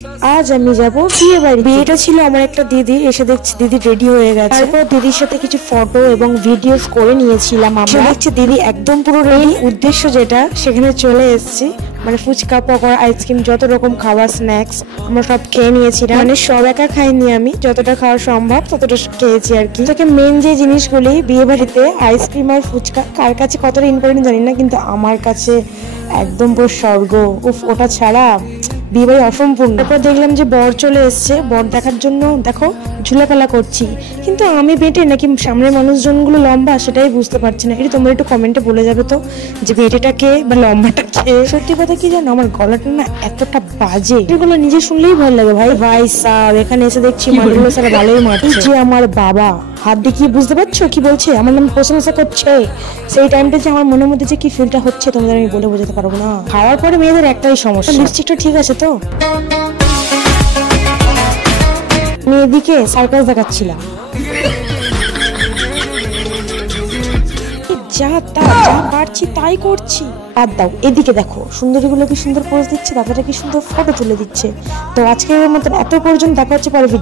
আজ আমি যাব বিয়ে বাড়ি। বিয়েটা ছিল আমার একটা দিদি, এসে দেখছি দিদি রেডি হয়ে গেছে। তারপর দিদির সাথে কিছু ফটো এবং ভিডিওস করে নিয়েছিলাম আমরা। দেখছি দিদি একদম পুরো রেডি। উদ্দেশ্য যেটা, সেখানে চলে এসেছি। মানে ফুচকা, পকোড়া, আইসক্রিম, যত রকম খাবার, স্ন্যাক্স আমরা সব খেয়ে নিয়েছিলাম। মানে সব একা খাইনি আমি, যতটা খাওয়া সম্ভব ততটা খেয়েছি আর কি। তোকে মেন যে জিনিসগুলি বিয়ে বাড়িতে, আইসক্রিম আর ফুচকা, কার কাছে কতটা ইম্পর্টেন্ট জানি না, কিন্তু আমার কাছে একদম পুরো স্বর্গ। উফ, ওটা ছাড়া বিয়ে বাড়ি অসম্পূর্ণ। তারপর দেখলাম যে বর চলে এসছে, বর দেখার জন্য দেখো ঝুলাপালা করছি, কিন্তু আমি বেটে নাকি সামনের মানুষজনগুলো লম্বা সেটাই বুঝতে পারছি না। এটা তোমরা একটু কমেন্টে বলে যাবে তো, যে বেটেটা কে বা লম্বাটা কে। সত্যি কথা কি জানো, আমার গলাটা না এতটা বাজে, এগুলো নিজে শুনলেই ভালো লাগে। ভাই সাহেব, এখানে এসে দেখছি মানুষগুলো সারা ভালোই মারছে। যে আমার বাবা হাত দেখিয়ে বুঝতে পারছো কি বলছে, আমার নাম প্রশংসা করছে। সেই টাইমটা যে আমার মনের মধ্যে যে কি ফিলটা হচ্ছে তোমাদের আমি বলে বোঝাতে পারবো না। খাওয়ার পরে মেয়েদের একটাই সমস্যা, লিপস্টিকটা ঠিক আছে তো। আমি এদিকে সার্কাস দেখাচ্ছিলাম, যা পারছি তাই করছি। বাদ দাও, এদিকে দেখো সুন্দরীগুলো কি সুন্দর পোজ দিচ্ছে, দাদাটা কি সুন্দর ফটো তুলে দিচ্ছে। তো আজকের মতন এত পর্যন্ত, দেখা হচ্ছে পরে।